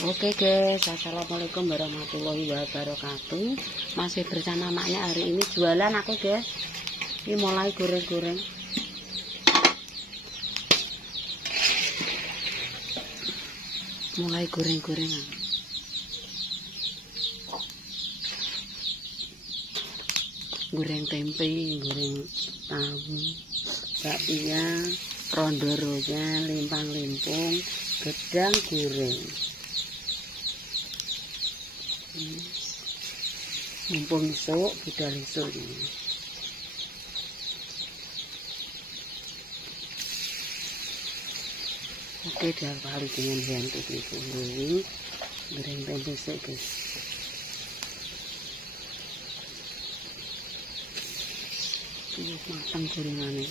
Oke guys, assalamualaikum warahmatullahi wabarakatuh. Masih bersama maknya hari ini jualan aku guys. Ini mulai goreng-goreng. Mulai goreng-gorengan. Goreng tempe, goreng tahu, bakpia, rondoronya, limpang-limpung, gedang goreng. Mumpung isuk, budal isuk ini. Oke, diawali dengan hentik itu goreng tempe sik guys. Ini matang gorengannya.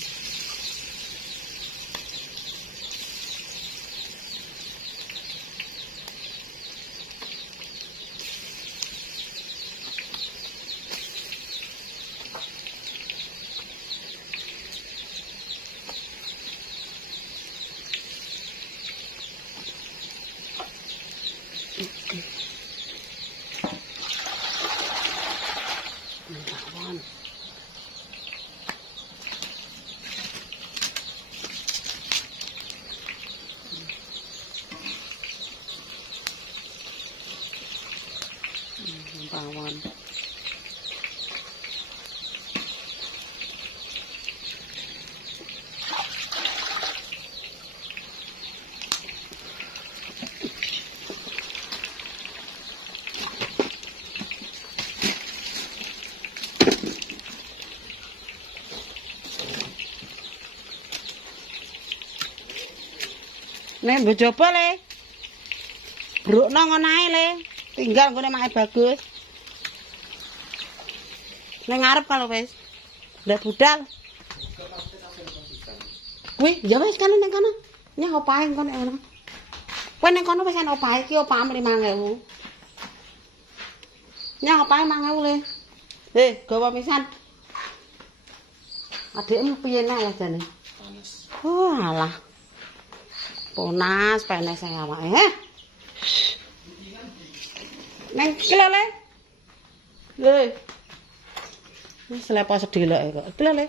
Mantap. Bawang. Nek mbok coba le. Brukno ngono ae le. Tinggal ngene make bagus. Ning ngarep kalau wis. Ndak budal. Kuwi ya wis kan ning kono. Nyah opahe kono ngono. Kowe ning kono wis ana opahe iki opaham 5.000. Nyah opahe 5.000 le. Gawa pisan. Adikmu piye nek lah jane? Panas. Oh alah. Panas panas saya awake. Neng kilo le. Le. Wis lepo sedhelok kok. Kilo le.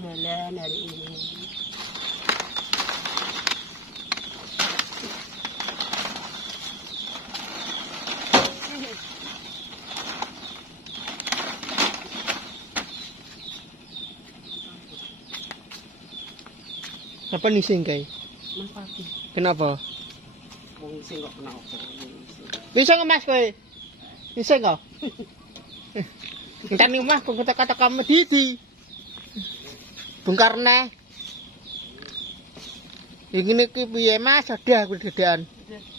jualan hari ini. Apa nising kai? Mas Pati. Kenapa? Wong sing kok kena apa? Bisa ngemas kowe? Bisa kok? Entar nih mah kata-kata kamu Didi. Bongkar neh. Ini ki piye Mas? Ada aku dedekan.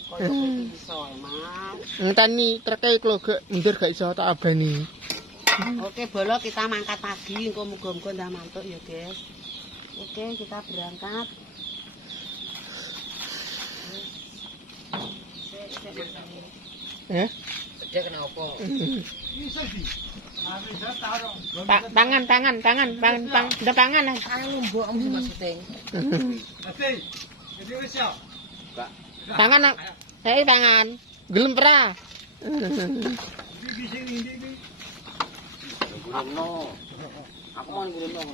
Koyo iso, Mas. Ngenteni terkait lo gak mundur gak iso tak abani. Oke, bolo kita mangkat pagi, engko muga-muga ndak mantuk ya, guys. Oke, kita berangkat. Ya? Dia kena apa? Tangan. Tangan lumbuk maksudnya. Tangan. Saya tangan. Gelem pra. Aku mau ngulumno.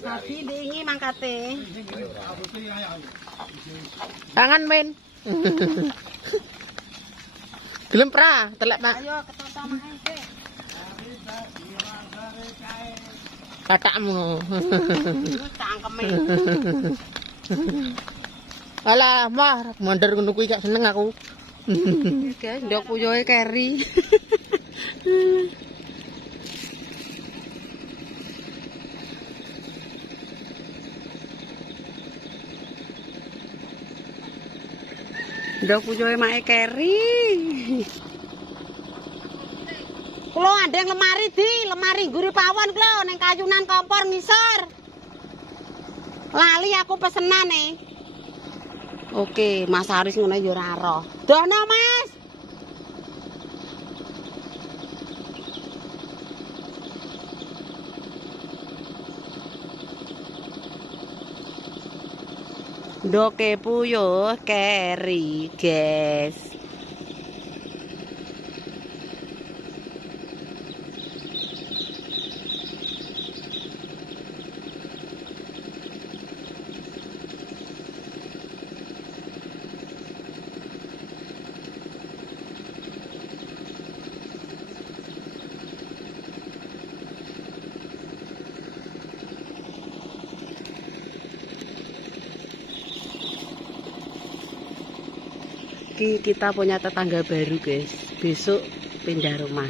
Tadi diingi mangkate. Tangan men. Gelem pra, telek Pak. Ayo ketata main sih. Katakmu. Cangkeme. Alah, mah mondar ngono kuwi gak seneng aku. Guys, ndok puyoe keri. Ndok puyoe mae keri. Kulo andeng lemari guri pawon kulo ning kayunan kompor ngisor. Lali aku pesenane. Oke, Mas Haris ngono ya ora roh. Dono, Mas. Ndoke puyuh keri, guys. Kita punya tetangga baru, guys. Besok pindah rumah.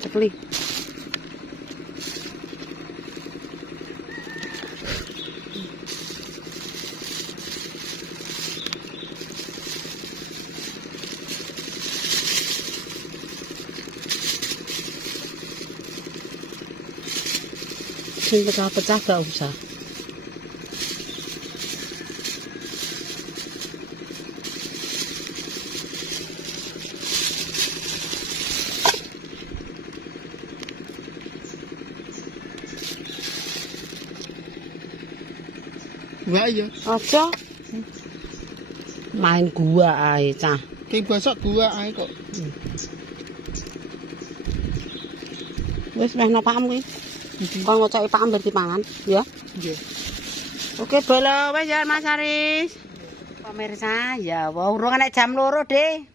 Cepli. Sing pecah-pecah gak usah. Wah iya. Aja. Main gua ae, Cah. Ki bosok gua ae kok. Wis meh napakmu kuwi. Kon ngocoki pakem bar dipangan, ya. Nggih. Oke, bolo wis ya Mas Haris. Pemirsa, ya urung nek jam 2, Deh.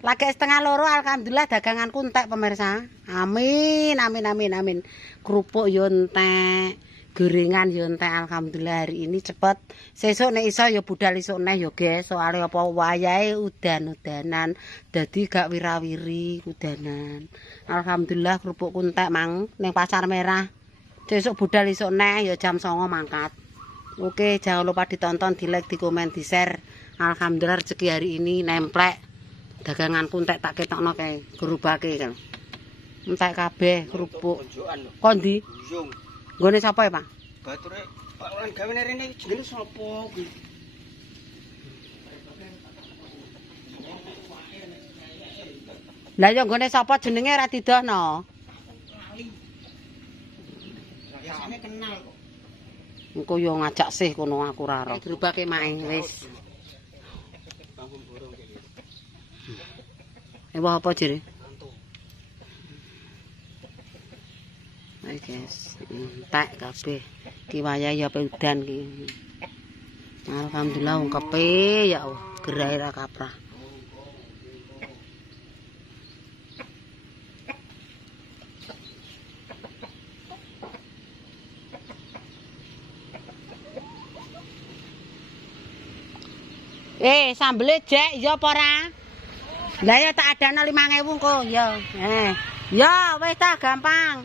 Lagi setengah 2, alhamdulillah daganganku entek pemirsa. Amin, amin. Kerupuk yo entek, gorengan yo entek, alhamdulillah hari ini cepet. Sesuk nek iso yo budal isuk neh yo, guys. Soale apa wayahe udan-udanan, dadi gak wirawiri udanan. Alhamdulillah kerupukku entek mang ning Pasar Merah. Sesuk budal isuk neh ya jam 09.00 mangkat. Oke, jangan lupa ditonton, di like, di komen, di share. Alhamdulillah rezeki hari ini nemplek. Daganganku entek tak ketokno kae, gerobake kan. Entek kabeh kerupuk. Kondi? Nggone sapa ya, Pak? Bature Pak Lan gawene rene jenenge sapa kuwi? Lah ya nggone sapa jenenge ora didono. Biasane kenal kok. Engko yo ngajak sih kono aku ora ro. Gerobake mae wis. Wah apa jere? Ayo guys, entek kabeh. Ki wayahe ya udan ki. Alhamdulillah ungkepe ya Allah, gerahe ra kaprah. Sambele jek ya apa ora? Lah ya tak adano 5.000 kok ya. Ya wis ta gampang.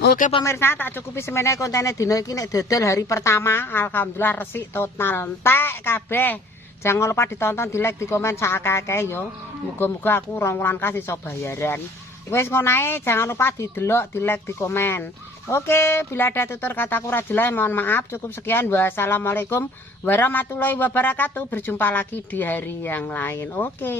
Oke pemirsa tak cukupi semene kontene dina iki nek dodol hari pertama. Alhamdulillah resik total entek kabeh. Jangan lupa ditonton, di-like, di-komen sakake ya. Muga-muga aku rong wulan kasih iso bayaran. Wis ngono ae, jangan lupa didelok, di-like, di-komen. Oke, bila ada tutur kataku ora jelas mohon maaf. Cukup sekian. Wassalamualaikum warahmatullahi wabarakatuh. Berjumpa lagi di hari yang lain. Oke.